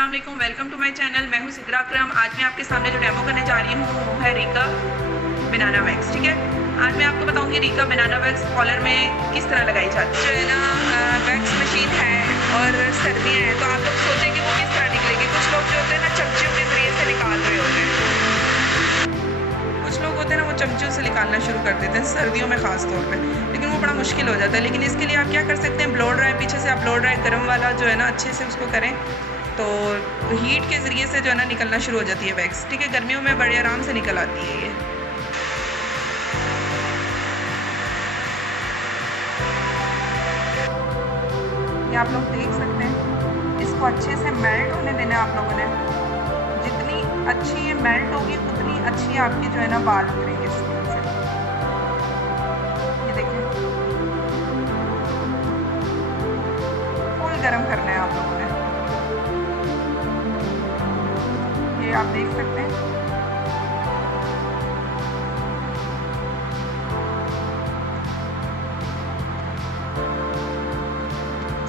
अस्सलाम वालेकुम, welcome to my channel. मैं हूँ सिद्रा अकरम। आज मैं आपके सामने जो डेमो करने जा रही हूँ वो है रीका बनाना वैक्स। ठीक है, आज मैं आपको बताऊँगी रीका बनाना वैक्स कॉलर में किस तरह लगाई जाती है। जो है ना वैक्स मशीन है और सर्दियाँ हैं तो आप लोग सोचें कि वो किस तरह निकलेगी। कुछ लोग जो होते हैं ना चमचों के जरिए से निकाल रहे होते हैं, कुछ लोग होते हैं ना वो चमचों से निकालना शुरू कर देते हैं सर्दियों में ख़ास तौर पे, लेकिन वो बड़ा मुश्किल हो जाता है। लेकिन इसके लिए आप क्या कर सकते हैं, ब्लो ड्राई, पीछे से आप ब्लो ड्राई गर्म वाला जो है ना अच्छे से उसको करें तो हीट के ज़रिए से जो है ना निकलना शुरू हो जाती है वैक्स। ठीक है, गर्मियों में बड़े आराम से निकल आती है ये आप लोग देख सकते हैं। इसको अच्छे से मेल्ट होने देना है आप लोगों ने। जितनी अच्छी ये मेल्ट होगी उतनी अच्छी आपकी जो है ना बाल उतरेंगे स्किन से। ये देखिए, फुल गरम करना है आप लोगों ने। ये आप देख सकते हैं।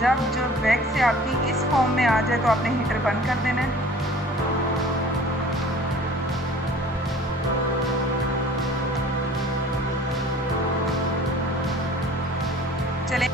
जब जो वैक्स से आपकी इस फॉर्म में आ जाए तो आपने हीटर बंद कर देना है। चलें।